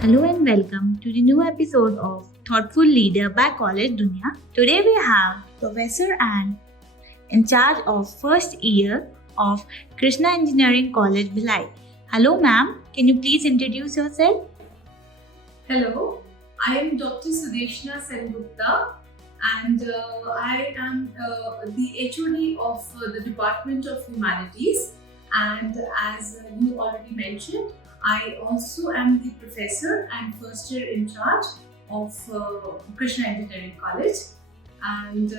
Hello and welcome to the new episode of Thoughtful Leader by College Dunia. Today we have Professor Anne in charge of first year of Krishna Engineering College, Bhilai. Hello ma'am, can you please introduce yourself? Hello, I am Dr. Sudeshna Sengupta and I am the HOD of the Department of Humanities, and as you already mentioned, I also am the professor and first year in charge of Krishna Engineering College, and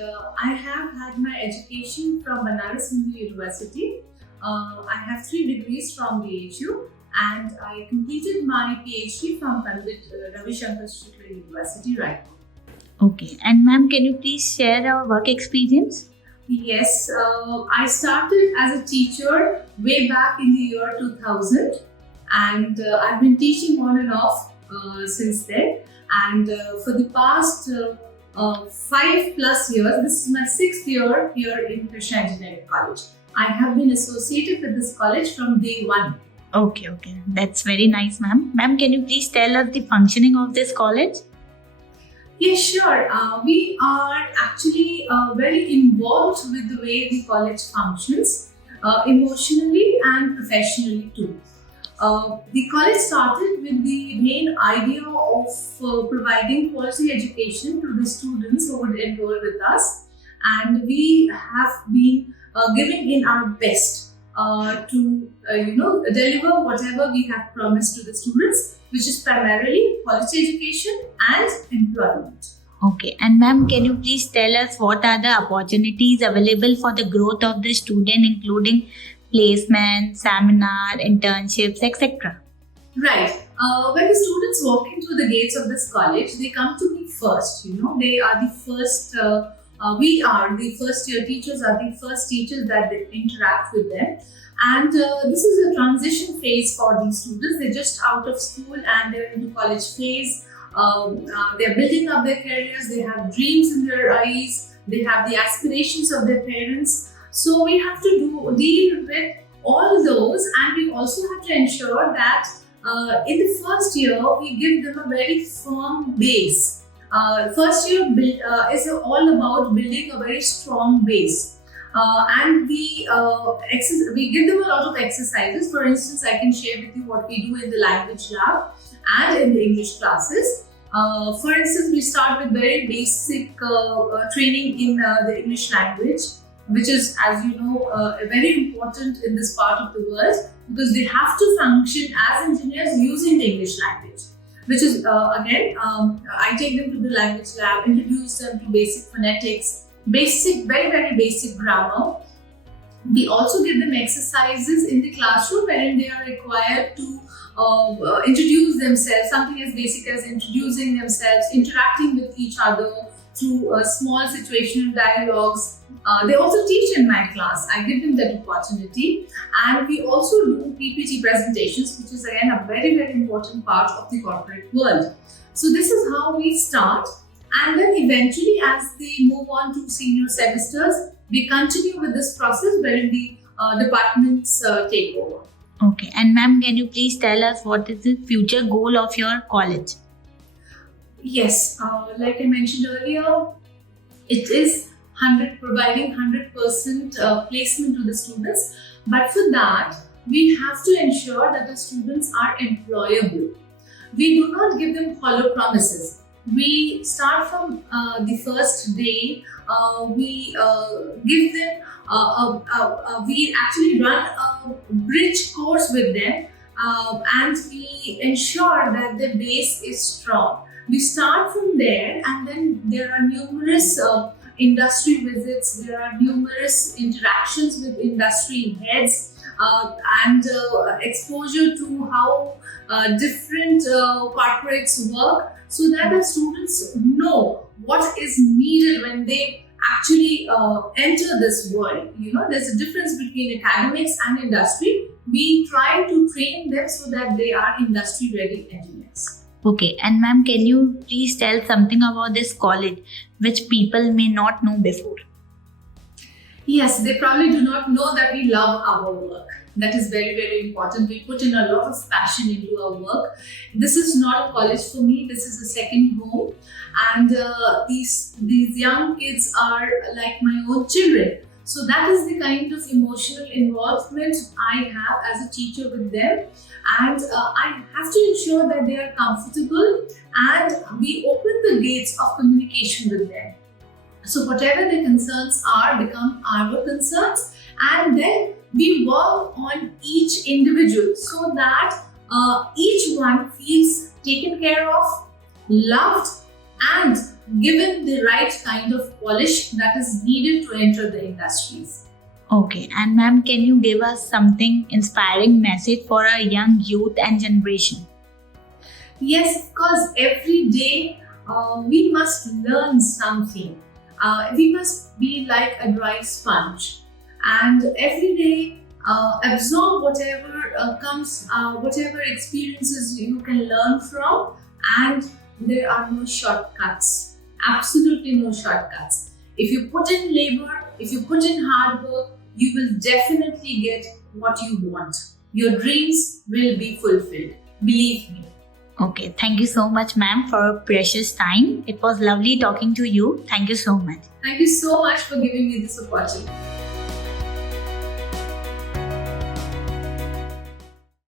I have had my education from Banaras Hindu University. I have 3 degrees from BHU and I completed my PhD from Pandit Ravi Shankar Shukla University, right now. Okay, and ma'am, can you please share your work experience? Yes, I started as a teacher way back in the year 2000, and I've been teaching on and off since then. And for the past 5+ years, this is my 6th year here in Krishna Engineering College. I have been associated with this college from day one. Okay, that's very nice ma'am. Ma'am, can you please tell us the functioning of this college? Yes, sure. We are actually very involved with the way the college functions, emotionally and professionally too. The college started with the main idea of providing quality education to the students who would enroll with us, and we have been giving in our best to deliver whatever we have promised to the students, which is primarily quality education and employment. Okay, and ma'am, can you please tell us what are the opportunities available for the growth of the student, including placement, seminar, internships, etc.? Right. When the students walk into the gates of this college, they come to me first. They are the first. We are the first year teachers. Are the first teachers that they interact with them, and this is a transition phase for these students. They're just out of school and they're into college phase. They're building up their careers. They have dreams in their eyes. They have the aspirations of their parents. So we have to deal with all those, and we also have to ensure that in the first year we give them a very firm base. First year is all about building a very strong base, and we give them a lot of exercises. For instance, I can share with you what we do in the language lab and in the English classes. For instance, we start with very basic training in the English language, which is, as you know, very important in this part of the world, because they have to function as engineers using the English language. Which is, again, I take them to the language lab, introduce them to basic phonetics, very, very basic grammar. We also give them exercises in the classroom wherein they are required to introduce themselves, something as basic as introducing themselves, interacting with each other through small situational dialogues. They also teach in my class. I give them that opportunity, and we also do PPT presentations, which is again a very, very important part of the corporate world. So this is how we start, and then eventually as they move on to senior semesters, we continue with this process wherein the departments take over. Okay, and ma'am, can you please tell us what is the future goal of your college? Yes, like I mentioned earlier, it is providing 100% placement to the students. But for that, we have to ensure that the students are employable. We do not give them hollow promises. We start from the first day. We give them, we actually run a bridge course with them, and we ensure that the base is strong. We start from there, and then there are numerous industry visits, there are numerous interactions with industry heads, and exposure to how different corporates work, so that the students know what is needed when they actually enter this world. There's a difference between academics and industry. We try to train them so that they are industry ready engineers. Okay, and ma'am, can you please tell something about this college which people may not know before? Yes, they probably do not know that we love our work. That is very, very important. We put in a lot of passion into our work. This is not a college for me. This is a second home. And these young kids are like my own children. So that is the kind of emotional involvement I have as a teacher with them. And I have to ensure that they are comfortable, and we open the gates of communication with them. So whatever their concerns are become our concerns, and then we work on each individual so that each one feels taken care of, loved, and given the right kind of polish that is needed to enter the industries. Okay, and ma'am, can you give us something inspiring message for our young youth and generation? Yes, of course, every day we must learn something. We must be like a dry sponge, and every day absorb whatever comes, whatever experiences you can learn from, and there are no shortcuts. Absolutely no shortcuts. If you put in labor, if you put in hard work, you will definitely get what you want. Your dreams will be fulfilled. Believe me. Okay, thank you so much, ma'am, for your precious time. It was lovely talking to you. Thank you so much. Thank you so much for giving me this opportunity.